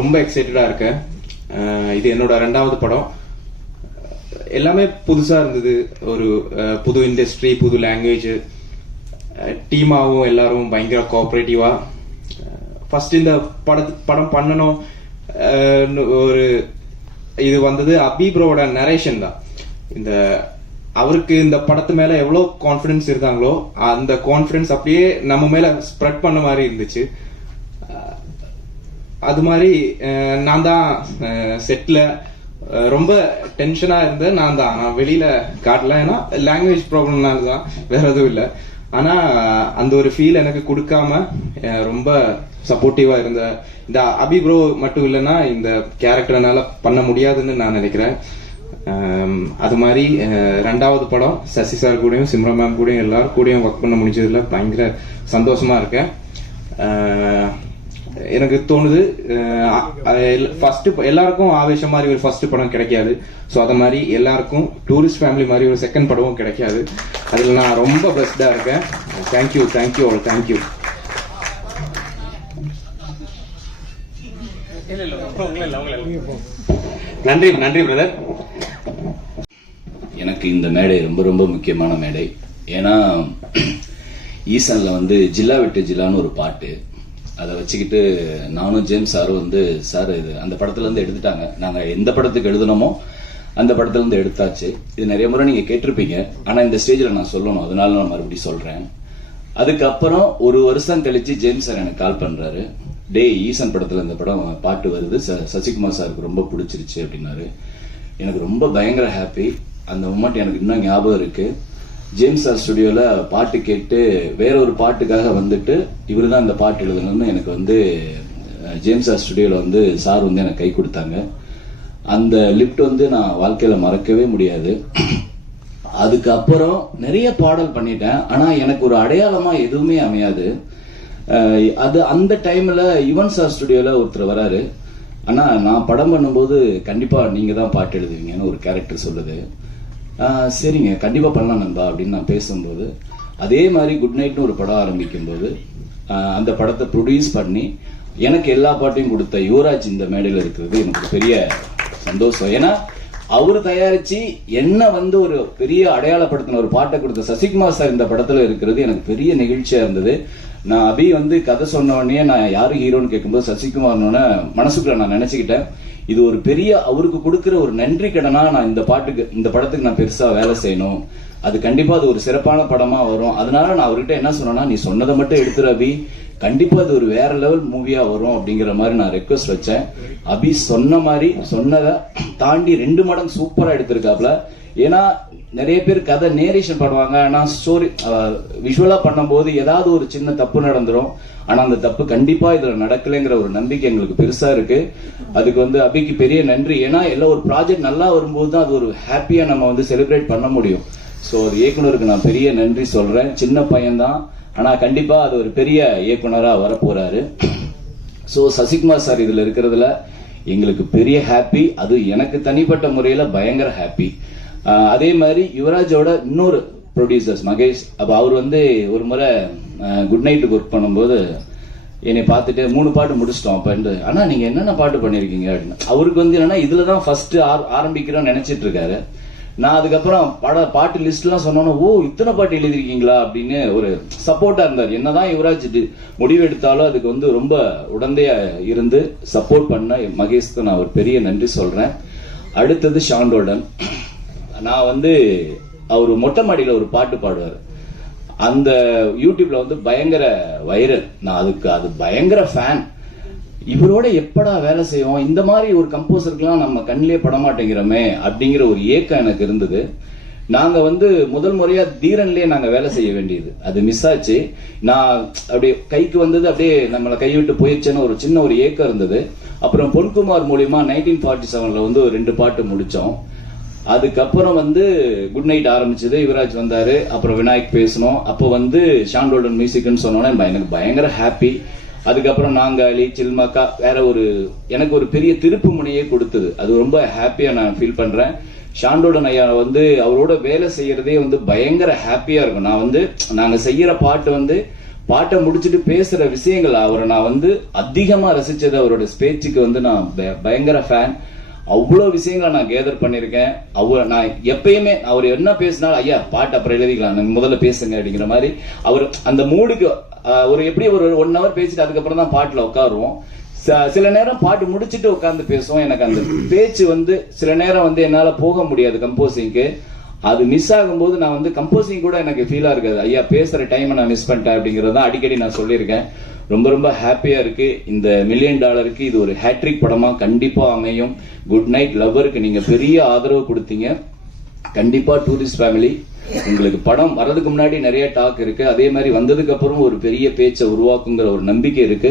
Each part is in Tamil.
ரொம்ப எக்ஸைட்டடாக இருக்கேன். இது என்னோட ரெண்டாவது படம். எல்லாமே புதுசாக இருந்தது. ஒரு புது இண்டஸ்ட்ரி புது லாங்குவேஜ் டீமாகவும் எல்லாரும் பயங்கர கோஆப்ரேட்டிவாக ஃபர்ஸ்ட் இந்த படத்து படம் பண்ணணும் ஒரு இது வந்தது அபீப்ரோட நரேஷன் தான். இந்த அவருக்கு இந்த படத்து மேல எவ்வளோ கான்ஃபிடன்ஸ் இருந்தாங்களோ அந்த கான்ஃபிடன்ஸ் அப்படியே நம்ம மேல ஸ்ப்ரெட் பண்ண மாதிரி இருந்துச்சு. அது மாதிரி நான் தான் செட்டில் ரொம்ப டென்ஷனாக இருந்தேன் நான் தான். நான் வெளியில் காட்டல. ஏன்னா லாங்குவேஜ் ப்ராப்ளம்னால தான். வேற எதுவும் இல்லை. ஆனால் அந்த ஒரு ஃபீல் எனக்கு கொடுக்காம ரொம்ப சப்போர்ட்டிவாக இருந்த இந்த அபி ப்ரோ மட்டும் இல்லைன்னா இந்த கேரக்டர்னால பண்ண முடியாதுன்னு நான் நினைக்கிறேன். அது மாதிரி ரெண்டாவது படம் சசி சார் கூடயும் சிம்ரா மேம் கூடயும் எல்லாரும் கூடயும் ஒர்க் பண்ண முடிஞ்சதில் பயங்கர சந்தோஷமாக இருக்கேன். எனக்கு தோணுது ஃபர்ஸ்ட் எல்லாருக்கும் ஆவேசம் மாதிரி ஒரு ஃபர்ஸ்ட் படம் கிடைக்காது. ஸோ அத மாதிரி எல்லாருக்கும் டூரிஸ்ட் ஃபேமிலி மாதிரி ஒரு செகண்ட் படமும் கிடைக்காது. அதில் நான் ரொம்ப பெஸ்டா இருக்கேன். தேங்க்யூ தேங்க்யூ ஆல் தேங்க்யூ நன்றி நன்றி பிரதர் எனக்கு இந்த மேடை ரொம்ப ரொம்ப முக்கியமான மேடை. ஏன்னா ஈசன்ல வந்து ஜில்லா விட்டு ஜில்லான்னு ஒரு பாட்டு. அதை வச்சுக்கிட்டு நானும் ஜேம்ஸ் சாரும் வந்து சார் இது அந்த படத்துலேருந்து எடுத்துட்டாங்க. நாங்கள் எந்த படத்துக்கு எழுதுனோமோ அந்த படத்துலேருந்து எடுத்தாச்சு. இது நிறைய முறை நீங்கள் கேட்டிருப்பீங்க. ஆனால் இந்த ஸ்டேஜில் நான் சொல்லணும். அதனால நான் மறுபடியும் சொல்கிறேன் அதுக்கப்புறம் ஒரு வருஷம் கழிச்சு ஜேம்ஸ் சார் எனக்கு கால் பண்ணுறாரு டேய் ஈசன் படத்தில் இந்த படம் பாட்டு வருது. ச- சசிகுமார் சாருக்கு ரொம்ப பிடிச்சிருச்சு அப்படின்னாரு. எனக்கு ரொம்ப பயங்கர ஹாப்பி அந்த மூமெண்ட் எனக்கு இன்னும் ஞாபகம் இருக்குது ஜேம்ஸ் சார் ஸ்டுடியோல பாட்டு கேட்டு வேற ஒரு பாட்டுக்காக வந்துட்டு இவர் தான் இந்த பாட்டு எழுதணும்னு எனக்கு வந்து ஜேம்ஸ் சார் ஸ்டுடியோல வந்து சார் வந்து எனக்கு கை கொடுத்தாங்க. அந்த லிஃப்ட் வந்து நான் வாழ்க்கையில மறக்கவே முடியாது. அதுக்கப்புறம் நிறைய பாடல் பண்ணிட்டேன். ஆனா எனக்கு ஒரு அடையாளமா எதுவுமே அமையாது. அது அந்த டைம்ல யுவன் சார் ஸ்டுடியோல ஒருத்தர் வராரு. ஆனா நான் படம் பண்ணும்போது கண்டிப்பா நீங்க தான் பாட்டு எழுதுவீங்கன்னு ஒரு கேரக்டர் சொல்லுது. சரிங்க. கண்டிப்பாக பண்ணலாம் நண்பா அப்படின்னு நான் பேசும்போது. அதே மாதிரி குட் நைட்னு ஒரு படம் ஆரம்பிக்கும் போது அந்த படத்தை ப்ரொடியூஸ் பண்ணி எனக்கு எல்லா பாட்டையும் கொடுத்த யுவராஜ் இந்த மேடையில் இருக்கிறது எனக்கு பெரிய சந்தோஷம். ஏன்னா அவர் தயாரிச்சு என்ன வந்து ஒரு பெரிய அடையாளப்படுத்தின ஒரு பாட்டை கொடுத்த சசிகுமார் சார் இந்த படத்தில் இருக்கிறது எனக்கு பெரிய நிகழ்ச்சியாக இருந்தது. நான் அபி வந்து கதை சொன்ன உடனே நான் யார் ஹீரோன்னு கேட்கும்போது சசிகுமார்னு மனசுக்குள்ள நான் நினச்சிக்கிட்டேன். இது ஒரு பெரிய அவருக்கு கொடுக்கிற ஒரு நன்றி கடனா நான் இந்த பாட்டுக்கு இந்த படத்துக்கு நான் பெருசா வேலை செய்யணும். அது கண்டிப்பா அது ஒரு சிறப்பான படமா வரும். அதனால நான் அவர்கிட்ட என்ன சொன்னேன்னா நீ சொன்னதை மட்டும் எடுத்துரு அபி. கண்டிப்பா அது ஒரு வேற லெவல் மூவியா வரும் அப்படிங்கிற மாதிரி நான் ரெக்வஸ்ட் வச்சேன். அபி சொன்ன மாதிரி சொன்னதை தாண்டி ரெண்டு மடங்கு சூப்பரா எடுத்திருக்காப்ல. ஏன்னா நிறைய பேர் கதை நேரேஷன் பண்ணுவாங்க. ஆனா ஸ்டோரி விஷுவலா பண்ணும்போது ஏதாவது ஒரு சின்ன தப்பு நடந்துடும் ஆனா அந்த தப்பு கண்டிப்பா இதுல நடக்கலைங்கிற ஒரு நம்பிக்கை எங்களுக்கு பெருசா இருக்கு. அதுக்கு வந்து அபிக்கு பெரிய நன்றி. ஏன்னா எல்லாம் ஒரு ப்ராஜெக்ட் நல்லா வரும்போது தான் அது ஒரு ஹாப்பியா நம்ம வந்து செலிப்ரேட் பண்ண முடியும். சோ ஒரு இயக்குனருக்கு நான் பெரிய நன்றி சொல்றேன். சின்ன பையன்தான். ஆனா கண்டிப்பா அது ஒரு பெரிய இயக்குனரா வரப்போறாரு. சோ சசிகுமார் சார் இதுல இருக்கிறதுல எங்களுக்கு பெரிய ஹாப்பி அது எனக்கு தனிப்பட்ட முறையில பயங்கர ஹாப்பி அதே மாதிரி யுவராஜோட இன்னொரு ப்ரொடியூசர்ஸ் மகேஷ். அப்ப அவர் வந்து ஒரு முறை குட் நைட்டுக்கு ஒர்க் பண்ணும்போது என்னை பார்த்துட்டு மூணு பாட்டு முடிச்சிட்டோம் அப்ப ஆனா நீங்க என்னென்ன பாட்டு பண்ணிருக்கீங்க? அப்படின்னு. அவருக்கு வந்து என்னன்னா இதுலதான் ஃபர்ஸ்ட் ஆரம்பிக்கிறோம்னு நினைச்சிட்டு இருக்காரு. நான் அதுக்கப்புறம் பட பாட்டு லிஸ்ட் எல்லாம் சொன்னோன்னா ஓ இத்தனை பாட்டு எழுதிருக்கீங்களா? அப்படின்னு ஒரு சப்போர்ட்டா இருந்தார். என்னதான் யுவராஜ் முடிவு எடுத்தாலும் அதுக்கு வந்து ரொம்ப உடந்தையா இருந்து சப்போர்ட் பண்ண மகேஷ்க்கு நான் ஒரு பெரிய நன்றி சொல்றேன். அடுத்தது ஷாண்டோடன் நான் வந்து அவர் மொட்டை மாடியில் ஒரு பாட்டு பாடுவார். அந்த யூடியூப்ல வந்து பயங்கர வைரல். நான் அதுக்கு அது பயங்கர ஃபேன் இவரோட எப்படா வேலை செய்வோம்? இந்த மாதிரி ஒரு கம்போசருக்குலாம் நம்ம கண்ணிலே பட மாட்டேங்கிறோமே அப்படிங்கிற ஒரு ஏக்கம் எனக்கு இருந்தது. நாங்க வந்து முதல் முறையா தீரன்லயே நாங்க வேலை செய்ய வேண்டியது. அது மிஸ் ஆச்சு. நான் அப்படியே கைக்கு வந்தது அப்படியே நம்மளை கைவிட்டு போயிடுச்சுன்னு ஒரு சின்ன ஒரு ஏக்கம் இருந்தது. அப்புறம் பொன்குமார் மூலியமா நைன்டீன் ஃபார்ட்டி செவன்ல வந்து ஒரு ரெண்டு பாட்டு முடிச்சோம். அதுக்கப்புறம் வந்து குட் நைட் ஆரம்பிச்சது. யுவராஜ் வந்தாரு. அப்புறம் விநாயக் பேசணும் அப்போ வந்து ஷாண்டோல்டன் மியூசிக்னு சொன்னோன்னே எனக்கு பயங்கர ஹாப்பி அதுக்கப்புறம் நாங்காலி சில்மாக்கா வேற ஒரு எனக்கு ஒரு பெரிய திருப்பு முனையே கொடுத்தது. அது ரொம்ப ஹாப்பியா நான் ஃபீல் பண்றேன். ஷாண்டோடன் ஐயா வந்து அவரோட வேலை செய்யறதே வந்து பயங்கர ஹாப்பியா இருக்கும். நான் வந்து நாங்க செய்யற பாட்டு வந்து பாட்டை முடிச்சுட்டு பேசுற விஷயங்கள் அவரை நான் வந்து அதிகமா ரசிச்சது அவரோட ஸ்பேச்சுக்கு வந்து நான் பயங்கர ஃபேன் அவ்வளோ விஷயங்களை நான் கேதர் பண்ணியிருக்கேன். அவர் நான் எப்பயுமே அவர் என்ன பேசினாலும் ஐயா பாட்டு அப்புறம் எழுதிக்கலாம். நீங்க முதல்ல பேசுங்க அப்படிங்கிற மாதிரி அவர் அந்த மூடுக்கு ஒரு எப்படி ஒரு ஒன் ஹவர் பேசிட்டு அதுக்கப்புறம் தான் பாட்டில் உட்காருவோம். ச- சில நேரம் பாட்டு முடிச்சுட்டு உட்காந்து பேசுவோம். எனக்கு அந்த பேச்சு வந்து சில நேரம் வந்து என்னால் போக முடியாது கம்போசிங்க்கு அது மிஸ் ஆகும்போது நான் வந்து கம்போசிங் கூட எனக்கு ஃபீலாக இருக்காது. ஐயா பேசுகிற டைமை நான் மிஸ் பண்ணிட்டேன் அப்படிங்கிறது தான் அடிக்கடி நான் சொல்லியிருக்கேன். ரொம்ப ரொம்ப ஹாப்பியா இருக்கு. இந்த மில்லியன் டாலருக்கு இது ஒரு ஹேட்ரிக் படமா கண்டிப்பா அமையும். குட் நைட் லவ்வருக்கு நீங்க பெரிய ஆதரவு கொடுத்தீங்க. கண்டிப்பா டூரிஸ்ட் ஃபேமிலி உங்களுக்கு படம் வர்றதுக்கு முன்னாடி நிறைய டாக் இருக்கு. அதே மாதிரி வந்ததுக்கு அப்புறம் ஒரு பெரிய பேச்சை உருவாக்குங்கிற ஒரு நம்பிக்கை இருக்கு.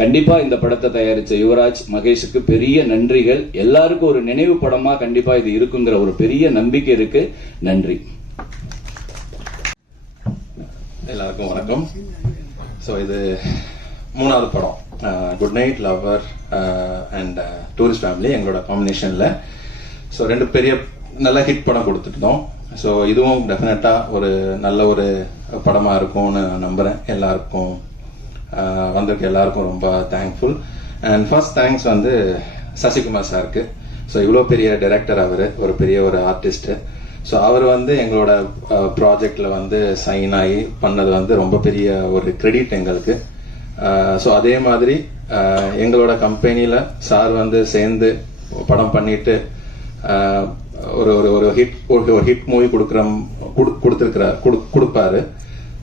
கண்டிப்பா இந்த படத்தை தயாரிச்ச யுவராஜ் மகேஷுக்கு பெரிய நன்றிகள். எல்லாருக்கும் ஒரு நினைவு படமா கண்டிப்பா இது இருக்குங்கிற ஒரு பெரிய நம்பிக்கை இருக்கு. நன்றி. எல்லாருக்கும் வணக்கம். ஸோ இது மூணாவது படம். Good night lover and tourist family எங்களோட காம்பினேஷனில் ஸோ ரெண்டு பெரிய நல்ல ஹிட் படம் கொடுத்துட்டோம். ஸோ இதுவும் டெஃபினட்டாக ஒரு நல்ல ஒரு படமாக இருக்கும்னு நான் நம்புகிறேன் எல்லாருக்கும் வந்திருக்க எல்லாருக்கும் ரொம்ப தேங்க்ஃபுல் அண்ட் ஃபர்ஸ்ட் தேங்க்ஸ் வந்து சசிகுமார் சாருக்கு. ஸோ இவ்வளோ பெரிய டைரக்டர் அவர். ஒரு பெரிய ஒரு ஆர்டிஸ்ட்டு ஸோ அவர் வந்து எங்களோட ப்ராஜெக்டில் வந்து சைன் ஆகி பண்ணது வந்து ரொம்ப பெரிய ஒரு கிரெடிட் எங்களுக்கு. ஸோ அதே மாதிரி எங்களோட கம்பெனியில் சார் வந்து சேர்ந்து படம் பண்ணிட்டு ஒரு ஒரு ஒரு ஹிட் ஒரு ஹிட் மூவி கொடுக்குற கொடுத்துருக்கிறார் கொடுப்பாரு.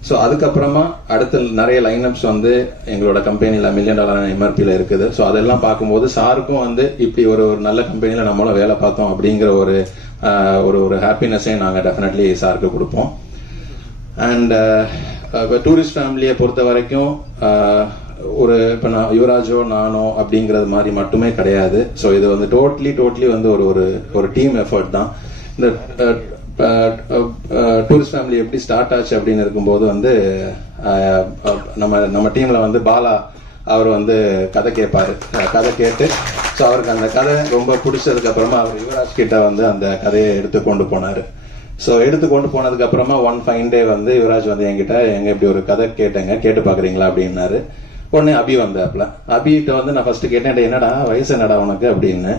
ஸோ அதுக்கப்புறமா அடுத்த நிறைய லைனப்ஸ் வந்து எங்களோட கம்பெனியில் மில்லியன் டாலர் எம்ஆர்பியில் இருக்குது. ஸோ அதெல்லாம் பார்க்கும்போது சாருக்கும் வந்து இப்படி ஒரு ஒரு நல்ல கம்பெனியில் நம்மளும் வேலை பார்த்தோம் அப்படிங்கிற ஒரு ஒரு ஒரு ஹாப்பினஸ்ஸே நாங்கள் டெஃபினெட்லி சாருக்கு கொடுப்போம். அண்ட் இப்போ டூரிஸ்ட் ஃபேமிலியை பொறுத்த வரைக்கும் ஒரு இப்போ நான் யுவராஜோ நானோ அப்படிங்கிறது மாதிரி மட்டுமே கிடையாது. ஸோ இது வந்து டோட்லி டோட்லி வந்து ஒரு ஒரு ஒரு டீம் எஃபர்ட் தான். இந்த டூரிஸ்ட் ஃபேமிலி எப்படி ஸ்டார்ட் ஆச்சு அப்படின்னு இருக்கும்போது வந்து நம்ம நம்ம டீம்ல வந்து பாலா அவர் வந்து கதை கேட்பாரு கதை கேட்டு ஸோ அவருக்கு அந்த கதை ரொம்ப பிடிச்சதுக்கு அப்புறமா அவர் யுவராஜ் கிட்ட வந்து அந்த கதையை எடுத்து கொண்டு போனாரு. ஸோ எடுத்து கொண்டு போனதுக்கு அப்புறமா ஒன் ஃபைன் டே வந்து யுவராஜ் வந்து என்கிட்ட எங்க இப்படி ஒரு கதை கேட்டேங்க கேட்டு பாக்குறீங்களா அப்படின்னாரு. உடனே அபி வந்தாப்ல அபிகிட்ட வந்து நான் ஃபர்ஸ்ட் கேட்டேன் என்னடா வயசு என்னடா உனக்கு? அப்படின்னு.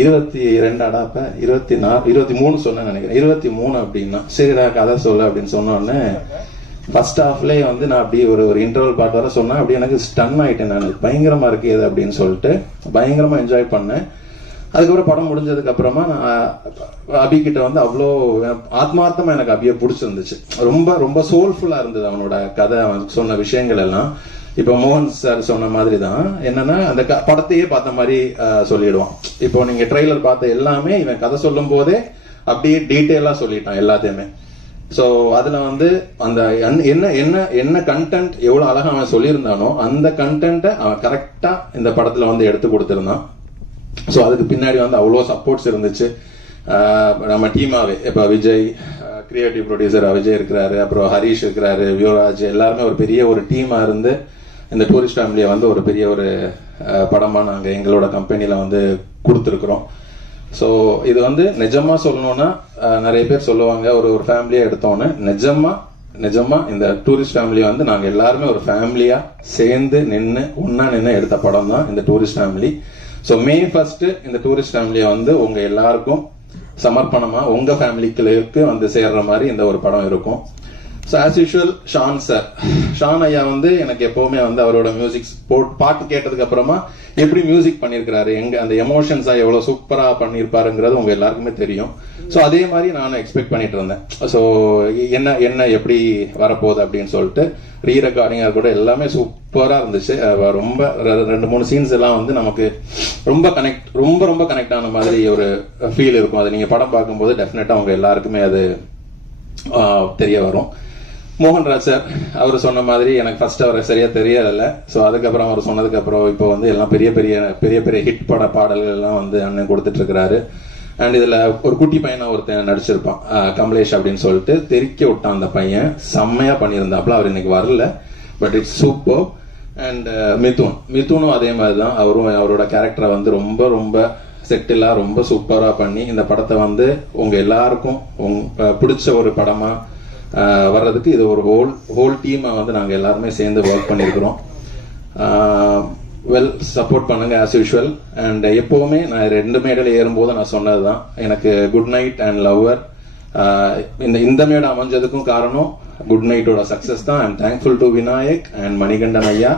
இருபத்தி ரெண்டாடா அப்ப இருபத்தி நாலு இருபத்தி மூணு சொன்னேன் நினைக்கிறேன். இருபத்தி மூணு அப்படின்னா சரிடா கதை சொல்லு அப்படின்னு சொன்னோடனே ஃபர்ஸ்ட் ஹாஃப்லேயே வந்து நான் அப்படி ஒரு ஒரு இன்டர்வல் பாட்டு வர சொன்னேன். அப்படி எனக்கு ஸ்டன் ஆயிட்டேன் நான். பயங்கரமா இருக்கு இது அப்படின்னு சொல்லிட்டு பயங்கரமா என்ஜாய் பண்ணேன். அதுக்கப்புறம் படம் முடிஞ்சதுக்கு அப்புறமா நான் அபி கிட்ட வந்து அவ்வளோ ஆத்மார்த்தமா எனக்கு அபியை பிடிச்சிருந்துச்சு. ரொம்ப ரொம்ப சோல்ஃபுல்லா இருந்தது அவனோட கதை அவன் சொன்ன விஷயங்கள் எல்லாம். இப்போ மோகன் சார் சொன்ன மாதிரி தான் என்னன்னா அந்த க- படத்தையே பார்த்த மாதிரி சொல்லிடுவான். இப்போ நீங்க ட்ரெய்லர் பார்த்த எல்லாமே இவன் கதை சொல்லும் போதே அப்படியே டீட்டெயிலா சொல்லிட்டான் எல்லாத்தையுமே. ஸோ அதுல வந்து அந்த என்ன என்ன என்ன கண்டென்ட் எவ்வளவு அழகா அவன் சொல்லியிருந்தானோ அந்த கண்டென்ட்டை அவன் கரெக்டா இந்த படத்துல வந்து எடுத்து கொடுத்திருந்தான். ஸோ அதுக்கு பின்னாடி வந்து அவ்வளோ சப்போர்ட்ஸ் இருந்துச்சு. நம்ம டீமாவே. இப்போ விஜய் கிரியேட்டிவ் ப்ரொடியூசர் விஜய் இருக்கிறாரு அப்புறம் ஹரிஷ் இருக்கிறாரு யுவராஜ் எல்லாருமே ஒரு பெரிய ஒரு டீமாக இருந்து இந்த டூரிஸ்ட் ஃபேமிலியை வந்து ஒரு பெரிய ஒரு படமாக நாங்கள் எங்களோட கம்பெனியில் வந்து கொடுத்துருக்குறோம். ஸோ இது வந்து நிஜமாக சொல்லணும்னா நிறைய பேர் சொல்லுவாங்க ஒரு ஒரு ஃபேமிலியாக எடுத்தோன்னு. நிஜமாக நிஜமாக இந்த டூரிஸ்ட் ஃபேமிலியை வந்து நாங்கள் எல்லாருமே ஒரு ஃபேமிலியாக சேர்ந்து நின்று ஒன்றா நின்று எடுத்த படம் தான் இந்த tourist family so May first இந்த டூரிஸ்ட் ஃபேமிலியை வந்து உங்க எல்லாருக்கும் சமர்ப்பணமா உங்க ஃபேமிலிக்கு வந்து சேர்ற மாதிரி இந்த ஒரு படம் இருக்கும். So as usual Sean sir Sean ஐயா வந்து எனக்கு எப்பவுமே வந்து அவரோட மியூசிக் போட் பாட்டு கேட்டதுக்கு அப்புறமா எப்படி மியூசிக் பண்ணியிருக்கிறாரு எங்க அந்த எமோஷன்ஸா எவ்வளவு சூப்பரா பண்ணியிருப்பாருங்கிறது உங்க எல்லாருக்குமே தெரியும். ஸோ அதே மாதிரி நானும் எக்ஸ்பெக்ட் பண்ணிட்டு இருந்தேன். ஸோ என்ன என்ன எப்படி வரப்போகுது அப்படின்னு சொல்லிட்டு ரீ ரெக்கார்டிங்காக கூட எல்லாமே சூப்பரா இருந்துச்சு. ரொம்ப ரெண்டு மூணு சீன்ஸ் எல்லாம் வந்து நமக்கு ரொம்ப கனெக்ட் ரொம்ப ரொம்ப கனெக்ட் ஆன மாதிரி ஒரு ஃபீல் இருக்கும். அது நீங்க படம் பார்க்கும்போது டெஃபினட்டா உங்க எல்லாருக்குமே அது தெரிய வரும். மோகன்ராஜ் சார் அவர் சொன்ன மாதிரி எனக்கு ஃபர்ஸ்ட் அவரை சரியா தெரியல ஸோ அதுக்கப்புறம் அவர் சொன்னதுக்கு அப்புறம் இப்போ வந்து எல்லாம் பெரிய பெரிய பெரிய பெரிய ஹிட் பட பாடல்கள் எல்லாம் வந்து அண்ணன் கொடுத்துட்டு இருக்கிறாரு. அண்ட் இதுல ஒரு குட்டி பையனாக ஒருத்தன் நடிச்சிருப்பான் கமலேஷ் அப்படின்னு சொல்லிட்டு தெறிக்க விட்டான் அந்த பையன். செம்மையா பண்ணியிருந்தாப்புல அவர் இன்னைக்கு வரல. But it's super and Mithun. மிதுனும் அதே மாதிரி தான் அவரும் அவரோட கேரக்டரை வந்து ரொம்ப ரொம்ப செட்டிலா ரொம்ப சூப்பரா பண்ணி இந்த படத்தை வந்து உங்க எல்லாருக்கும் உங் பிடிச்ச ஒரு படமா வர்றதுக்கு இது ஒரு ஹோல் ஹோல் டீமை வந்து நாங்கள் எல்லாருமே சேர்ந்து ஒர்க் பண்ணியிருக்கிறோம். வெல் சப்போர்ட் பண்ணுங்க ஆஸ் யூஷுவல் அண்ட் எப்போவுமே நான் ரெண்டு மேடையில் ஏறும்போது நான் சொன்னது தான் எனக்கு குட் நைட் அண்ட் லவ்வர் இந்த இந்த மேடை அமைஞ்சதுக்கும் காரணம் குட் நைட்டோட சக்ஸஸ் தான். I'm thankful to Vinayak and Manikandan ஐயா.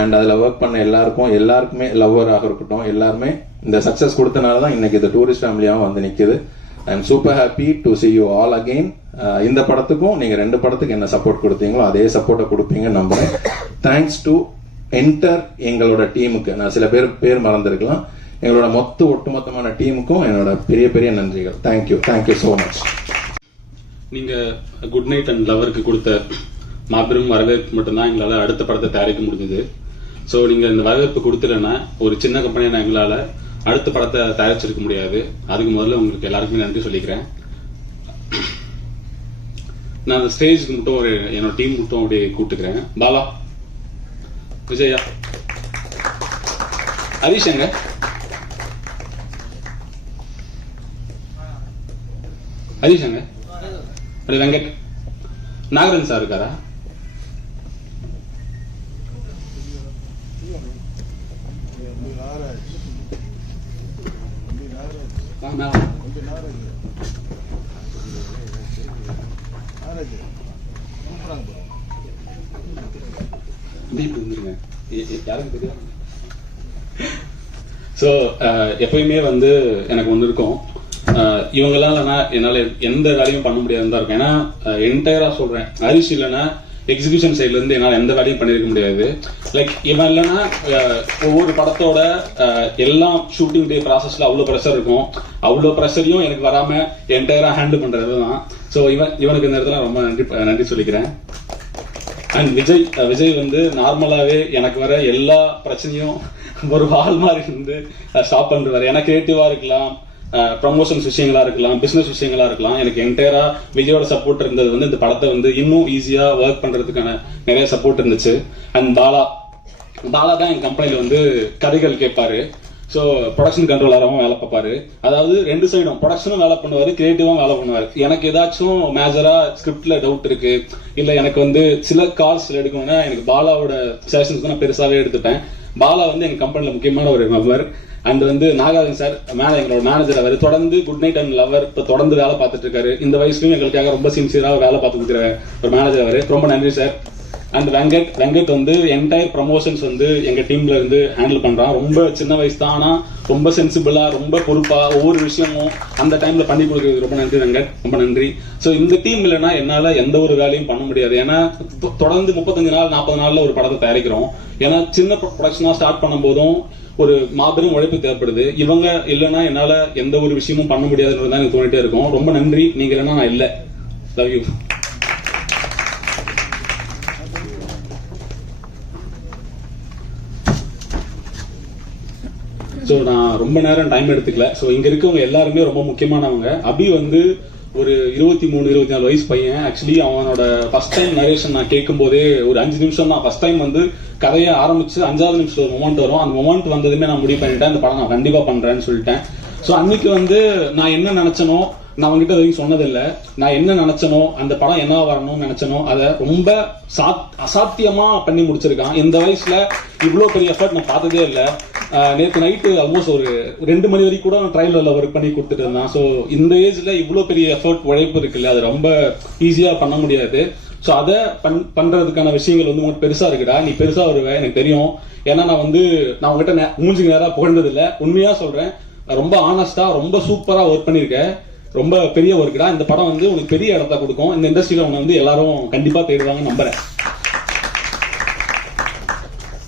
அண்ட் அதில் ஒர்க் பண்ண எல்லாருக்கும் எல்லாருக்குமே லவ்வராக இருக்கட்டும். எல்லாருமே இந்த சக்ஸஸ் கொடுத்தனால தான் இன்னைக்கு இந்த டூரிஸ்ட் ஃபேமிலியாகவும் வந்து நிற்கிது I'm super happy to see you all again இந்த படத்துக்கும் நீங்க ரெண்டு படத்துக்கு என்ன சப்போர்ட் கொடுத்தீங்களோ அதே சப்போர்ட்டை கொடுப்பீங்கன்னு நம்புறேன். தேங்க்ஸ் டு என்டர் எங்களோட டீமுக்கு நான் சில பேர் பேர் மறந்துருக்கலாம். எங்களோட மொத்த ஒட்டுமொத்தமான டீமுக்கும் என்னோட பெரிய பெரிய நன்றிகள். Thank you thank you so much நீங்க குட் நைட் அண்ட் லவருக்கு கொடுத்த மாபெரும் வரவேற்பு மட்டும்தான் எங்களால் அடுத்த படத்தை தயாரிக்க முடிஞ்சது. ஸோ நீங்க இந்த வரவேற்பு கொடுத்துலன்னா ஒரு சின்ன கம்பெனியான எங்களால் அடுத்த படத்தை தயாரிச்சிருக்க முடியாது. அதுக்கு முதல்ல உங்களுக்கு எல்லாருக்குமே நன்றி சொல்லிக்கிறேன். நான் அந்த ஸ்டேஜ்க்கு மட்டும் ஒரு என்னோட டீம் மட்டும் அப்படியே கூப்பிட்டுக்கிறேன். பாலா. விஜயா. ஹரிஷ் எங்க ஹரிஷ் எங்க அப்படி வெங்கட். நாகரன் சார் இருக்காரா வாங்க, மேல வாங்க. அப்படியே இப்படி வந்துருங்க. எ- எ- யாருக்கு தெரியும் ஸோ uh, எப்பயுமே வந்து எனக்கு ஒன்று இருக்கும். Uh, இவங்களாம் இல்லைன்னா என்னால் எந்த வேலையும் பண்ண முடியாதுன்னு தான் இருக்கும். ஏன்னா uh, என்டையராக சொல்கிறேன் அரிசி இல்லைன்னா எக்ஸிபிஷன் சைட்லேருந்து என்னால் எந்த வேலையும் பண்ணியிருக்க முடியாது. லைக் இவன் இல்லைன்னா ஒவ்வொரு படத்தோட எல்லா எல்லாம் ஷூட்டிங் டே ப்ராசஸில் அவ்வளோ ப்ரெஷர் இருக்கும். அவ்வளோ ப்ரெஷரையும் எனக்கு வராமல் என்டையராக ஹேண்டில் பண்ணுறது தான் ஸோ இவன் இவனுக்கு இந்த இடத்துல ரொம்ப நன்றி நன்றி சொல்லிக்கிறேன். அண்ட் விஜய் விஜய் வந்து நார்மலாகவே எனக்கு வர எல்லா பிரச்சனையும் ஒரு வால் மாதிரி இருந்து ஸ்டாப் பண்ணுறாரு ஏன்னா கிரியேட்டிவாக இருக்கலாம். ப்ரமோஷன்ஸ் விஷயங்களா இருக்கலாம் பிசினஸ் விஷயங்களா இருக்கலாம். எனக்கு என்டையரா விஜயோட சப்போர்ட் இருந்தது வந்து இந்த படத்தை வந்து இன்னும் ஈஸியா ஒர்க் பண்றதுக்கான நிறைய சப்போர்ட் இருந்துச்சு. அண்ட் பாலா பாலா தான் என் கம்பெனியில் வந்து கதைகள் கேட்பாரு. ஸோ ப்ரொடக்ஷன் கண்ட்ரோலராகவும் வேலை பார்ப்பாரு. அதாவது ரெண்டு சைடும் ப்ரொடக்ஷனும் வேலை பண்ணுவாரு கிரியேட்டிவாகவும் வேலை பண்ணுவார். எனக்கு ஏதாச்சும் மேஜராக ஸ்கிரிப்டில் டவுட் இருக்கு இல்லை எனக்கு வந்து சில கால்ஸ் எடுக்கணும்னா எனக்கு பாலாவோட செஷன்ஸ் நான் பெருசாகவே எடுத்துப்பேன். பாலா வந்து எங்கள் கம்பெனியில் முக்கியமான ஒரு மெம்பர் அண்ட் வந்து நாகாதன் சார் மேல எங்களோட மேனேஜர் அவர் தொடர்ந்து குட் நைட் அண்ட் லவர் இப்போ தொடர்ந்து வேலை பார்த்துட்டு இருக்காரு. இந்த வயசுலயும் எங்களுக்காக ரொம்ப சின்சியரா வேலை பார்த்து கொடுக்குற ஒரு மேனேஜர் அவர். ரொம்ப நன்றி சார் அண்ட் வெங்கட் வெங்கட் வந்து என்டையர் ப்ரமோஷன்ஸ் வந்து எங்க டீம்ல இருந்து ஹேண்டில் பண்றான். ரொம்ப சின்ன வயசு தான் ஆனா ரொம்ப சென்சிபிளா ரொம்ப பொறுப்பா ஒவ்வொரு விஷயமும் அந்த டைம்ல பண்ணி கொடுக்கறது. ரொம்ப நன்றி வெங்கட் ரொம்ப நன்றி. ஸோ இந்த டீம் இல்லைன்னா என்னால எந்த ஒரு வேலையும் பண்ண முடியாது. ஏன்னா தொடர்ந்து முப்பத்தஞ்சு நாள் நாற்பது நாள்ல ஒரு படத்தை தயாரிக்கிறோம். ஏன்னா சின்ன ப்ரொடக்ஷனா ஸ்டார்ட் பண்ணும்போதும் ஒரு மாபெரும் உழைப்பு தேவைப்படுது. இவங்க இல்லைன்னா என்னால எந்த ஒரு விஷயமும் பண்ண முடியாதுன்றது தான் எனக்கு தோணிட்டே இருக்கும். ரொம்ப நன்றி. நீங்க இல்லைன்னா நான் இல்லை. லவ் யூ ஸோ நான் ரொம்ப நேரம் டைம் எடுத்துக்கல. ஸோ இங்கே இருக்கவங்க எல்லாருமே ரொம்ப முக்கியமானவங்க. அபி வந்து ஒரு இருபத்தி மூணு இருபத்தி நாலு வயசு பையன். ஆக்சுவலி அவனோட ஃபர்ஸ்ட் டைம் நரேஷன் நான் கேட்கும் போதே ஒரு அஞ்சு நிமிஷம் தான் ஃபர்ஸ்ட் டைம் வந்து கதையை ஆரம்பிச்சு அஞ்சாவது நிமிஷம் ஒரு மொமெண்ட் வரும். அந்த மொமெண்ட் வந்ததுமே நான் முடிவு பண்ணிட்டேன். அந்த படம் நான் கண்டிப்பா பண்றேன்னு சொல்லிட்டேன். ஸோ அன்னைக்கு வந்து நான் என்ன நினைச்சனோ நான் அவங்ககிட்ட வரைக்கும் சொன்னதில்லை. நான் என்ன நினைச்சனோ அந்த படம் என்ன வரணும்னு நினைச்சனோ அதை ரொம்ப சாத் அசாத்தியமா பண்ணி முடிச்சிருக்கான். இந்த வயசுல இவ்வளோ பெரிய எஃபர்ட் நான் பார்த்ததே இல்லை. நேற்று நைட்டு ஆல்மோஸ்ட் ஒரு ரெண்டு மணி வரைக்கும் கூட நான் ட்ரைலரில் ஒர்க் பண்ணி கொடுத்துட்டு இருந்தான். ஸோ இந்த ஏஜ்ல இவ்வளோ பெரிய எஃபர்ட் உழைப்பு இருக்குல்ல அது ரொம்ப ஈஸியாக பண்ண முடியாது. ஸோ அதை பண் பண்ணுறதுக்கான விஷயங்கள் வந்து உனக்கு பெருசாக இருக்குடா. நீ பெருசாக வருவ எனக்கு தெரியும். ஏன்னா நான் வந்து நான் உங்ககிட்ட நே- மூஞ்சிக்கு நேராக புகழ்ந்ததில்லை. உண்மையாக சொல்கிறேன் ரொம்ப ஆனஸ்ட்டாக ரொம்ப சூப்பராக ஒர்க் பண்ணியிருக்கேன் ரொம்ப பெரிய ஒர்க்குடா இந்த படம் வந்து உனக்கு பெரிய இடத்த கொடுக்கும். இந்த இண்டஸ்ட்ரியில் உன்னை வந்து எல்லாரும் கண்டிப்பாக தேடுவாங்கன்னு நம்புகிறேன்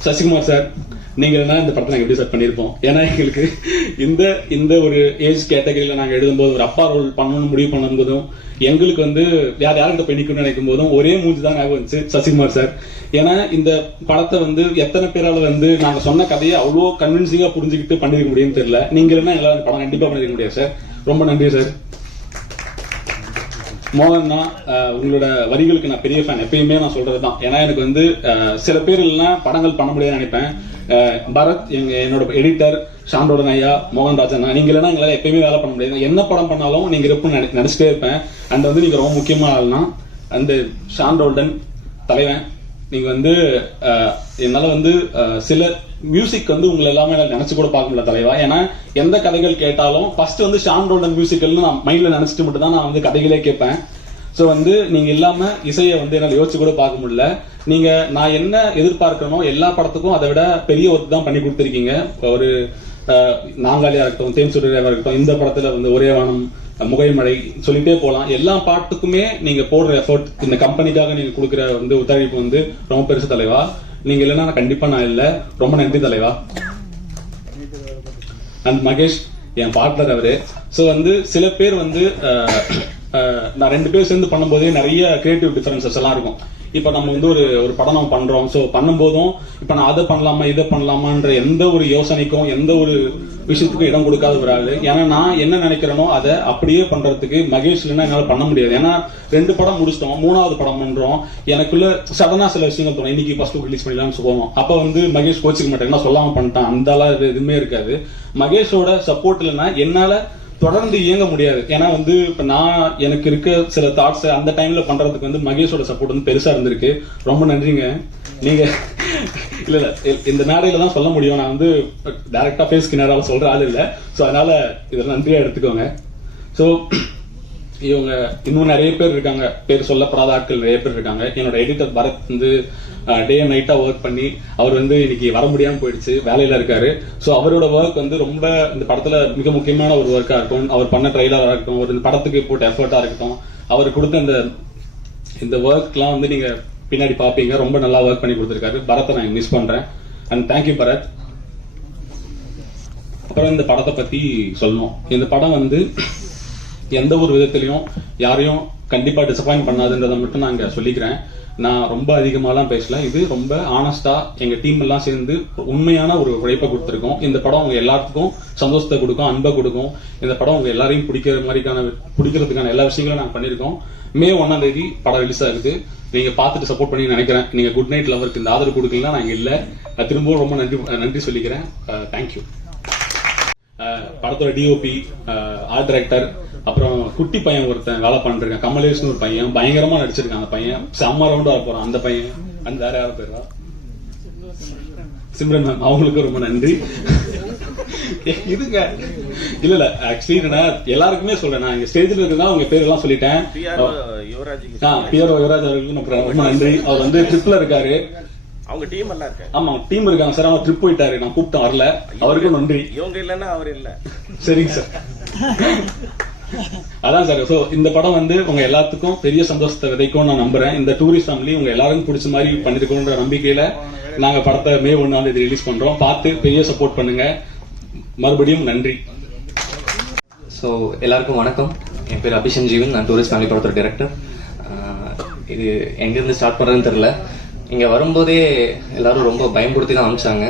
சசிகுமார் சார் நீங்கள்னா இந்த படத்தை நாங்கள் எப்படி செட் பண்ணியிருப்போம்? ஏன்னா எங்களுக்கு இந்த இந்த ஒரு ஏஜ் கேட்டகரியில் நாங்கள் எழுதும்போது ஒரு அப்பா ரோல் பண்ணணும்னு முடிவு பண்ணும்போதும் எங்களுக்கு வந்து யார் யார்கிட்ட போய் நிற்கணும்னு நினைக்கும் போதும் ஒரே மூஞ்சி தான் ஞாபகம் வந்துச்சு சசிகுமார் சார் ஏன்னா இந்த படத்தை வந்து எத்தனை பேரால் வந்து நாங்கள் சொன்ன கதையை அவ்வளோ கன்வின்சிங்காக புரிஞ்சுக்கிட்டு பண்ணிருக்க முடியும்னு தெரியல. நீங்க எல்லாம் படம் கண்டிப்பாக பண்ணிருக்க முடியாது சார் ரொம்ப நன்றி சார் மோகன்னா தான் உங்களோட வரிகளுக்கு நான் பெரிய ஃபேன் எப்பயுமே நான் சொல்றது தான் ஏன்னா எனக்கு வந்து சில பேர் இல்லைன்னா படங்கள் பண்ண முடியாதுன்னு நினைப்பேன். பரத் எங்க என்னோட எடிட்டர் ஷாண்டோட ஐயா மோகன் ராஜன் நீங்க இல்லைன்னா எங்களால் எப்பயுமே வேலை பண்ண முடியாது. என்ன படம் பண்ணாலும் நீங்க இருப்புன்னு நினைச்சிட்டே இருப்பேன். அண்ட் வந்து நீங்க ரொம்ப முக்கியமான ஆள்னா அந்த ஷான் ரோல்டன் தலைவன் நீங்கள் வந்து என்னால் வந்து சில மியூசிக் வந்து உங்களை எல்லாமே என்ன நினச்சி கூட பார்க்க முடியல தலைவா. ஏன்னா எந்த கதைகள் கேட்டாலும் ஃபர்ஸ்ட் வந்து ஷாம் ரோல்டன் மியூசிக்கல்னு நான் மைண்டில் நினச்சிட்டு மட்டும் தான் நான் வந்து கதைகளே கேட்பேன். ஸோ வந்து நீங்கள் இல்லாமல் இசையை வந்து என்னால் யோசிச்சு கூட பார்க்க முடியல. நீங்கள் நான் என்ன எதிர்பார்க்கணும் எல்லா படத்துக்கும் அதை விட பெரிய ஒர்க் தான் பண்ணி கொடுத்துருக்கீங்க. ஒரு நாங்காலியாக இருக்கட்டும் தேம்சுடரியாக இருக்கட்டும் இந்த படத்தில் வந்து ஒரே வானம் முகைமழை சொல்லிட்டே போகலாம் எல்லா பாட்டுக்குமே நீங்கள் போடுற எஃபர்ட் இந்த கம்பெனிக்காக நீங்கள் கொடுக்குற வந்து ஒத்துழைப்பு வந்து ரொம்ப பெருசு தலைவா. நீங்கள் இல்லைன்னா கண்டிப்பாக நான் இல்லை. ரொம்ப நன்றி தலைவா. அண்ட் மகேஷ் என் பார்ட்னர் அவரு. ஸோ வந்து சில பேர் வந்து நான் ரெண்டு பேர் சேர்ந்து பண்ணும்போதே நிறைய கிரியேட்டிவ் டிஃபரன்சஸ் எல்லாம் இருக்கும். இப்ப நம்ம வந்து ஒரு ஒரு படம் நம்ம பண்றோம். சோ பண்ணும்போதும் இப்ப நான் அதை பண்ணலாமா இதை பண்ணலாமான்ற எந்த ஒரு யோசனைக்கும் எந்த ஒரு விஷயத்துக்கும் இடம் கொடுக்காத ஒரு ஆளு. ஏன்னா நான் என்ன நினைக்கிறேனோ அதை அப்படியே பண்றதுக்கு மகேஷ் இல்லைன்னா என்னால பண்ண முடியாது. ஏன்னா ரெண்டு படம் முடிச்சிட்டோம் மூணாவது படம் பண்றோம். எனக்குள்ள சடனா சில விஷயங்கள் தோணும். இன்னைக்கு ஃபர்ஸ்ட் ரிலீஸ் பண்ணிடலாம்னு சொல்லுவோம். அப்ப வந்து மகேஷ் கோச்சிக்க மாட்டேன் என்ன சொல்லாம பண்ணிட்டான். அந்த அளவு எதுவுமே இருக்காது. மகேஷோட சப்போர்ட் இல்லைன்னா என்னால தொடர்ந்து இயங்க முடியாது. ஏன்னா வந்து இப்ப நான் எனக்கு இருக்க சில தாட்ஸ் அந்த டைம்ல பண்றதுக்கு வந்து மகேஷோட சப்போர்ட் வந்து பெருசா இருந்திருக்கு. ரொம்ப நன்றிங்க. நீங்க இல்ல இல்ல இந்த மேடையில தான் சொல்ல முடியும். நான் வந்து டைரக்டா ஃபேஸ் நேரால சொல்ற ஆள் இல்ல. சோ அதனால இதெல்லாம் நன்றியா எடுத்துக்கோங்க. சோ இவங்க இன்னும் நிறைய பேர் இருக்காங்க. பேர் சொல்லப்படாத ஆட்கள் நிறைய பேர் இருக்காங்க. என்னோட எடிட்டர் பரத் வந்து டே அண்ட் நைட்டாக ஒர்க் பண்ணி அவர் வந்து இன்னைக்கு வர முடியாமல் போயிடுச்சு. வேலையில் இருக்காரு. ஸோ அவரோட ஒர்க் வந்து ரொம்ப இந்த படத்தில் மிக முக்கியமான ஒரு ஒர்க்காக இருக்கும். அவர் பண்ண ட்ரைலராக இருக்கட்டும் ஒரு இந்த படத்துக்கு போட்ட எஃபர்ட்டாக இருக்கட்டும். அவர் கொடுத்த இந்த இந்த ஒர்க்லாம் வந்து நீங்கள் பின்னாடி பார்ப்பீங்க ரொம்ப நல்லா ஒர்க் பண்ணி கொடுத்துருக்காரு. பரத்தை நான் மிஸ் பண்ணுறேன் அண்ட் தேங்க்யூ பரத். அப்புறம் இந்த படத்தை பற்றி சொல்லணும். இந்த படம் வந்து எந்த ஒரு விதத்திலையும் யாரையும் கண்டிப்பா டிசப்பாயின் பண்ணாதுன்றதை மட்டும் நான் இங்க சொல்லிக்கிறேன். நான் ரொம்ப அதிகமாலாம் பேசல. இது ரொம்ப ஆனஸ்டா எங்க டீம் எல்லாம் சேர்ந்து உண்மையான ஒரு உழைப்பை கொடுத்துருக்கோம். இந்த படம் உங்க எல்லாத்துக்கும் சந்தோஷத்தை கொடுக்கும் அன்பை கொடுக்கும். இந்த படம் உங்க எல்லாரையும் பிடிக்கிற மாதிரிக்கான பிடிக்கிறதுக்கான எல்லா விஷயங்களும் நாங்கள் பண்ணிருக்கோம் மே ஒன்னாம் தேதி படம் ரிலீஸ் ஆகுது. நீங்க பார்த்துட்டு சப்போர்ட் பண்ணி நினைக்கிறேன். நீங்க குட் நைட் லவருக்கு இந்த ஆதரவு கொடுக்கலாம் நாங்கள் இல்லை. இல்ல திரும்பவும் ரொம்ப நன்றி நன்றி சொல்லிக்கிறேன். தேங்க்யூ படத்தோட டிஓபி ஆர்ட் டைரக்டர் அப்புறம் குட்டி பையன் ஒருத்தன் வேலை பண்ணிருக்கான் கமலேஷ்னு ஒரு பையன் பயங்கரமா நடிச்சிருக்கான் அந்த பையன். செம்ம ரவுண்டா போறான் அந்த பையன். அந்த வேற யாரும் பேரா சிம்ரன் மேம் அவங்களுக்கு ரொம்ப நன்றி. இதுங்க இல்ல இல்ல ஆக்சுவலி நான் எல்லாருக்குமே சொல்றேன். நான் இங்க ஸ்டேஜ்ல இருக்கா அவங்க பேர் எல்லாம் சொல்லிட்டேன். பியரோ யுவராஜ் அவர்களுக்கு ரொம்ப நன்றி. அவர் வந்து ட்ரிப்ல இருக்காரு. அவங்க டீம் எல்லாம் இருக்காங்க. ஆமா டீம் இருக்காங்க சார். அவர் ட்ரிப் போயிட்டாரு. நான் கூப்பிட்டேன் வரல அவருக்கும் நன்றி. இவங்க இல்லைன்னா அவர் இல்ல. சரிங்க சார். அதான் சார். சோ இந்த படம் வந்து உங்க எல்லாத்துக்கும் பெரிய சந்தோஷத்தை விதைக்கும் நான் நம்புறேன். இந்த டூரிஸ்ட் ஃபேமிலி உங்க எல்லாருக்கும் பிடிச்ச மாதிரி பண்ணிருக்கோன்ற நம்பிக்கையில நாங்க படத்தை மே ஒண்ணாம் தேதி ரிலீஸ் பண்றோம். பார்த்து பெரிய சப்போர்ட் பண்ணுங்க. மறுபடியும் நன்றி. ஸோ எல்லாருக்கும் வணக்கம். என் பேர் அபிஷன் ஜீவன். நான் டூரிஸ்ட் ஃபேமிலி படத்தோட டைரக்டர் இது எங்கேருந்து ஸ்டார்ட் பண்ணுறதுன்னு தெரில இங்கே வரும்போதே எல்லாரும் ரொம்ப பயன்படுத்தி தான் அனுப்பிச்சாங்க.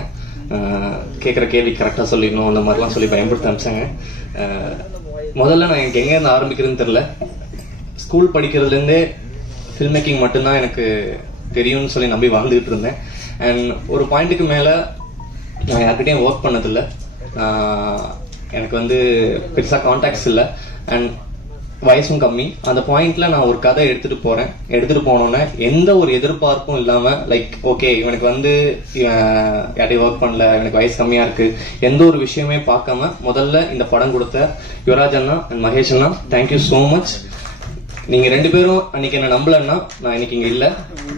கேட்குற கேள்வி கரெக்டாக சொல்லிடணும் அந்த மாதிரிலாம் சொல்லி பயன்படுத்தி அனுப்பிச்சாங்க. முதல்ல நான் எனக்கு எங்கேருந்து ஆரம்பிக்கிறதுன்னு தெரில ஸ்கூல் படிக்கிறதுலேருந்தே ஃபில்ம் மேக்கிங் மட்டும்தான் எனக்கு தெரியும்னு சொல்லி நம்பி வாழ்ந்துகிட்டு இருந்தேன். அண்ட் ஒரு பாயிண்ட்டுக்கு மேலே நான் யார்கிட்டையும் ஒர்க் பண்ணதில்லை. எனக்கு வந்து பெருசாக காண்டாக்ட்ஸ் இல்லை. அண்ட் வயசும் கம்மி. அந்த பாயிண்ட்ல நான் ஒரு கதை எடுத்துட்டு போறேன். எடுத்துட்டு போனோன்னே எந்த ஒரு எதிர்பார்ப்பும் இல்லாம லைக் ஓகே இவனுக்கு வந்து இவன் யார்ட்டையும் ஒர்க் பண்ணல இவனுக்கு வயசு கம்மியா இருக்கு. எந்த ஒரு விஷயமே பார்க்காம முதல்ல இந்த படம் கொடுத்த யுவராஜ் அண்ணா அண்ட் மகேஷ் அண்ணா தேங்க்யூ ஸோ மச் நீங்க ரெண்டு பேரும் அன்னைக்கு என்ன நம்பலன்னா நான் இன்னைக்கு இங்க இல்லை.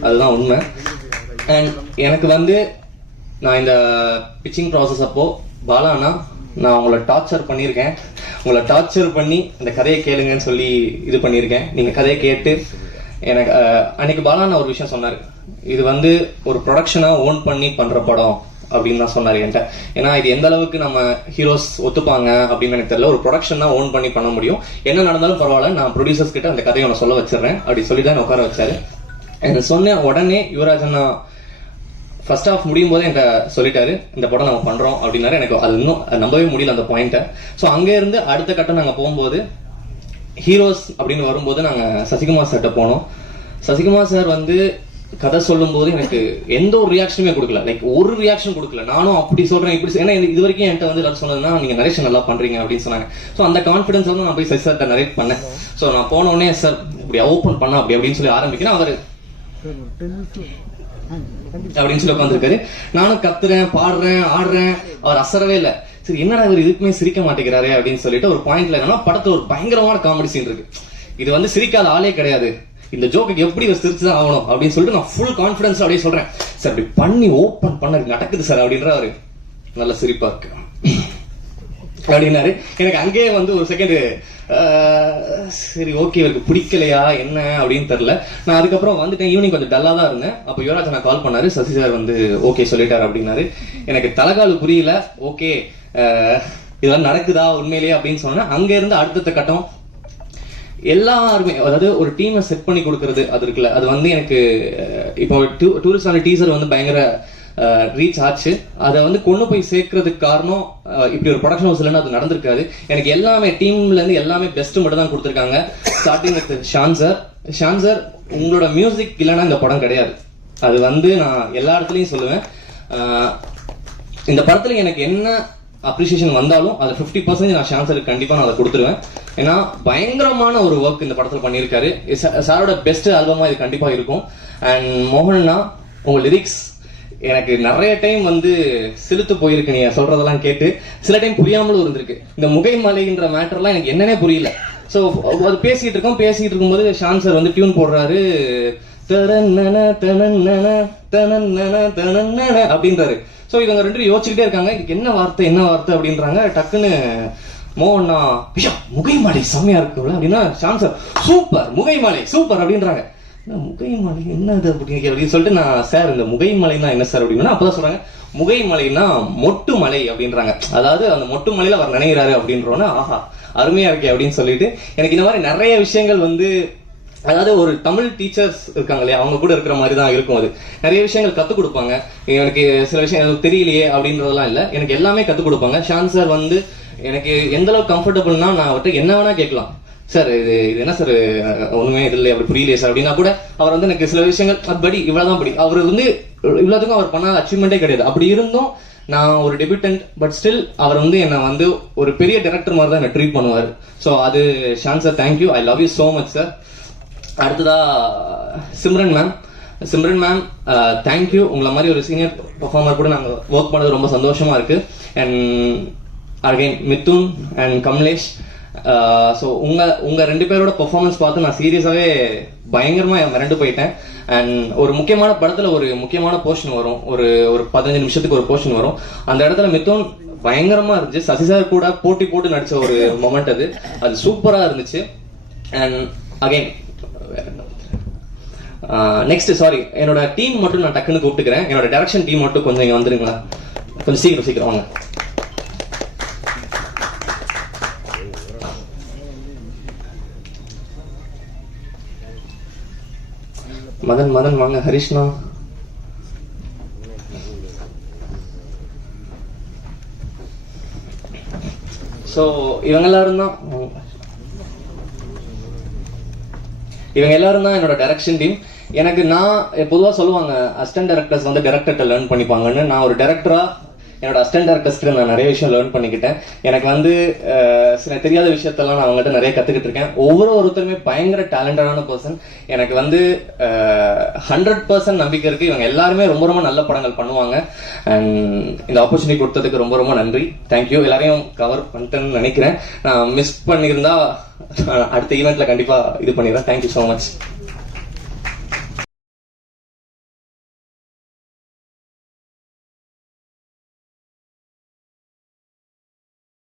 அதுதான் உண்மை. அண்ட் எனக்கு வந்து நான் இந்த பிச்சிங் ப்ராசஸ் அப்போ பாலானா நான் உங்களை டார்ச்சர் பண்ணியிருக்கேன். உங்களை டார்ச்சர் பண்ணி இந்த கதையை கேளுங்கன்னு சொல்லி இது பண்ணியிருக்கேன். நீங்க கதையை கேட்டு எனக்கு அன்னைக்கு பாலான ஒரு விஷயம் சொன்னாரு. இது வந்து ஒரு ப்ரொடக்ஷனா ஓன் பண்ணி பண்ற படம் அப்படின்னு தான் சொன்னாரு என்கிட்ட. ஏன்னா இது எந்த அளவுக்கு நம்ம ஹீரோஸ் ஒத்துப்பாங்க அப்படின்னு எனக்கு தெரியல. ஒரு ப்ரொடக்ஷன் தான் ஓன் பண்ணி பண்ண முடியும். என்ன நடந்தாலும் பரவாயில்ல. நான் ப்ரொடியூசர்ஸ் கிட்ட அந்த கதையை நான் சொல்ல வச்சிடுறேன். அப்படி சொல்லி தான் உட்கார வச்சாரு. எனக்கு சொன்ன உடனே யுவராஜ் அண்ணா ஃபர்ஸ்ட் ஆஃப் முடியும் போது என்கிட்ட சொல்லிட்டாரு இந்த படம் நம்ம பண்றோம் அப்படின்னாரு. எனக்கு அது இன்னும் நம்பவே முடியல அந்த பாயிண்ட்டை ஸோ அங்கேருந்து அடுத்த கட்டம் நாங்கள் போகும்போது ஹீரோஸ் அப்படின்னு வரும்போது நாங்கள் சசிகுமார் சார்கிட்ட போனோம். சசிகுமார் சார் வந்து கதை சொல்லும் போது எனக்கு எந்த ஒரு ரியாக்ஷனுமே கொடுக்கல. லைக் ஒரு ரியாக்ஷன் கொடுக்கல. நானும் அப்படி சொல்றேன் இப்படி ஏன்னா இது வரைக்கும் என்கிட்ட வந்து எல்லாரும் சொன்னதுன்னா நீங்க நரேஷன் நல்லா பண்றீங்க அப்படின்னு சொன்னாங்க. ஸோ அந்த கான்ஃபிடன்ஸ் வந்து நான் போய் சசி சார்கிட்ட நரேட் பண்ணேன். ஸோ நான் போன உடனே சார் இப்படி ஓப்பன் பண்ண அப்படி அப்படின்னு சொல்லி ஆரம்பிக்கிறேன். அவர் அப்படின்னு சொல்லி உட்காந்துருக்காரு நானும் கத்துறேன் பாடுறேன் ஆடுறேன். அவர் அசரவே இல்லை. சரி என்னடா இவர் இதுக்குமே சிரிக்க மாட்டேங்கிறாரே அப்படின்னு சொல்லிட்டு ஒரு பாயிண்ட்ல என்னன்னா படத்துல ஒரு பயங்கரமான காமெடி சீன் இருக்கு. இது வந்து சிரிக்காத ஆளே கிடையாது. இந்த ஜோக்கு எப்படி இவர் சிரிச்சுதான் ஆகணும் அப்படின்னு சொல்லிட்டு நான் ஃபுல் கான்ஃபிடன்ஸ் அப்படியே சொல்றேன். சார் அப்படி பண்ணி ஓப்பன் பண்ண நடக்குது சார் அப்படின்ற அவரு நல்ல சிரிப்பா இருக்கு. அப்படின்னாரு. எனக்கு அங்கேயே வந்து ஒரு செகண்ட் சரி ஓகே இவருக்கு பிடிக்கலையா என்ன அப்படின்னு தெரில நான் அதுக்கப்புறம் வந்துட்டேன். ஈவினிங் கொஞ்சம் டல்லாக தான் இருந்தேன். அப்போ யுவராஜ் நான் கால் பண்ணாரு. சசி சார் வந்து ஓகே சொல்லிட்டார் அப்படின்னாரு. எனக்கு தலைகால் புரியல. ஓகே இதெல்லாம் நடக்குதா உண்மையிலேயே அப்படின்னு சொன்னேன். அங்கே இருந்து அடுத்தடுத்த கட்டம் எல்லாருமே அதாவது ஒரு டீமை செட் பண்ணி கொடுக்கறது அது இருக்குல்ல. அது வந்து எனக்கு இப்போ டூரிஸ்ட் டூரிஸ்டான டீசர் வந்து பயங்கர ரீச் ஆச்சு. அதை வந்து கொண்டு போய் சேர்க்கறதுக்கு காரணம் இப்படி ஒரு ப்ரொடக்ஷன் ஹவுஸ் இல்லைன்னா அது நடந்திருக்காது. எனக்கு எல்லாமே டீம்ல இருந்து எல்லாமே பெஸ்ட் மட்டும் தான் கொடுத்துருக்காங்க. Starting with Sean sir Sean sir உங்களோட மியூசிக் இல்லைன்னா இந்த படம் கிடையாது. அது வந்து நான் எல்லா இடத்துலையும் சொல்லுவேன். இந்த படத்துல எனக்கு என்ன அப்ரிசியேஷன் வந்தாலும் அது 50% பர்சன்டேஜ் நான் ஷான்சருக்கு கண்டிப்பாக நான் அதை கொடுத்துருவேன். ஏன்னா பயங்கரமான ஒரு ஒர்க் இந்த படத்தில் பண்ணியிருக்காரு. சாரோட பெஸ்ட் ஆல்பமாக இது கண்டிப்பாக இருக்கும். அண்ட் மோகன்னா உங்கள் லிரிக்ஸ் எனக்கு நிறைய டைம் வந்து சிலுத்து போயிருக்கு நீங்க சொல்றதெல்லாம் கேட்டு. சில டைம் புரியாமலும் இருந்திருக்கு. இந்த முகை மலைன்ற மேட்டர்லாம் எனக்கு என்னன்னே புரியல. ஸோ அது பேசிட்டு இருக்கோம். பேசிட்டு இருக்கும்போது ஷான் சார் வந்து டியூன் போடுறாரு. தரன்னன தனன்னன தனன்னன தனன்னன அப்படின்றாரு. ஸோ இவங்க ரெண்டு பேரும் யோசிச்சுக்கிட்டே இருக்காங்க. இதுக்கு என்ன வார்த்தை என்ன வார்த்தை அப்படின்றாங்க. டக்குன்னு மோகன்னா ஐயா முகைமலை செம்மையா இருக்குல்ல அப்படின்னா Sean sir super Mugaimalai super அப்படின்றாங்க. முகைமலை என்னது அப்படின்னு அப்படின்னு சொல்லிட்டு நான் சார் இந்த முகைமலைன்னா என்ன சார் அப்படின்னா அப்பதான் சொல்றாங்க முகைமலைனா மொட்டு மலை அப்படின்றாங்க. அதாவது அந்த மொட்டு மலையில அவர் நினைக்கிறாரு அப்படின்றோன்னா ஆஹா அருமையா இருக்கே அப்படின்னு சொல்லிட்டு எனக்கு இந்த மாதிரி நிறைய விஷயங்கள் வந்து அதாவது ஒரு தமிழ் டீச்சர்ஸ் இருக்காங்க இல்லையா அவங்க கூட இருக்கிற மாதிரி தான் இருக்கும் அது. நிறைய விஷயங்கள் கற்றுக் கொடுப்பாங்க. எனக்கு சில விஷயம் எனக்கு தெரியலையே அப்படின்றதெல்லாம் இல்லை. எனக்கு எல்லாமே கற்றுக் கொடுப்பாங்க. ஷான் சார் வந்து எனக்கு எந்த அளவுக்கு கம்ஃபர்டபுள்னா நான் அவர்கிட்ட என்ன வேணா கேட்கலாம். சார் இது இது என்ன சார் ஒண்ணுமே இல்லை அப்படி புரியலையே சார். அப்படின்னா கூட அவர் வந்து எனக்கு சில விஷயங்கள் அதுபடி இவ்வளவுதான் படி. அவர் வந்து இவ்வளவுக்கும் அவர் பண்ண அச்சீவ்மெண்ட்டே கிடையாது. அப்படி இருந்தும் நான் ஒரு டெபியூட்டன்ட் பட் ஸ்டில் அவர் வந்து என்னை வந்து ஒரு பெரிய டேரக்டர் மாதிரி தான் என்னை ட்ரீட் பண்ணுவார். ஸோ அது Sean sir thank you I love you so much sir அடுத்ததா Simran ma'am Simran ma'am thank you உங்களை மாதிரி ஒரு சீனியர் பர்ஃபார்மர் கூட நாங்கள் ஒர்க் பண்ணது ரொம்ப சந்தோஷமா இருக்கு. And again Mithun and Kamalesh so உங்கள் உங்கள் ரெண்டு பேரோட பெர்ஃபார்மன்ஸ் பார்த்து நான் சீரியஸாகவே பயங்கரமாக என் மிரண்டு போயிட்டேன். அண்ட் ஒரு முக்கியமான படத்தில் ஒரு முக்கியமான போர்ஷன் வரும். ஒரு ஒரு பதினஞ்சு நிமிஷத்துக்கு ஒரு போர்ஷன் வரும். அந்த இடத்துல மிதுன் பயங்கரமாக இருந்துச்சு. சசி சார் கூட போட்டி போட்டு நடித்த ஒரு மொமெண்ட் அது. அது சூப்பராக இருந்துச்சு. அண்ட் அகைன் நெக்ஸ்ட் சாரி என்னோட டீம் மட்டும் நான் டக்குன்னு கூப்பிட்டுக்கிறேன். என்னோட டைரக்ஷன் டீம் மட்டும் கொஞ்சம் இங்கே வந்துருங்களா கொஞ்சம் சீக்கிரம் சீக்கிரம் வாங்க. மதன் மதன் வாங்க ஹரிஷ்ணா. ஸோ இவங்க எல்லாரும் தான் இவங்க எல்லாரும் தான் என்னோட டைரக்ஷன் டீம் எனக்கு நான் பொதுவாக சொல்லுவாங்க அசிஸ்டன்ட் டேரக்டர்ஸ் வந்து டேரக்டர்கிட்ட லேர்ன் பண்ணிப்பாங்கன்னு. நான் ஒரு டேரக்டராக என்னோட அஸ்டன்ட் டைரக்டர்ஸ்க்கு நான் நிறைய விஷயம் லேர்ன் பண்ணிக்கிட்டேன். எனக்கு வந்து சில தெரியாத விஷயத்தெல்லாம் நான் அவங்ககிட்ட நிறைய கத்துக்கிட்டு இருக்கேன். ஒவ்வொரு ஒருத்தருமே பயங்கர டேலண்டடான பர்சன் எனக்கு வந்து ஹண்ட்ரட் பர்சன்ட் நம்பிக்கை இருக்கு. இவங்க எல்லாருமே ரொம்ப ரொம்ப நல்ல படங்கள் பண்ணுவாங்க. அண்ட் இந்த ஆப்பர்ச்சுனிட்டி கொடுத்ததுக்கு ரொம்ப ரொம்ப நன்றி. தேங்க்யூ எல்லாரையும் கவர் பண்ணிட்டேன்னு நினைக்கிறேன். நான் மிஸ் பண்ணியிருந்தா அடுத்த ஈவெண்ட்ல கண்டிப்பா இது பண்ணிடுறேன். Thank you so much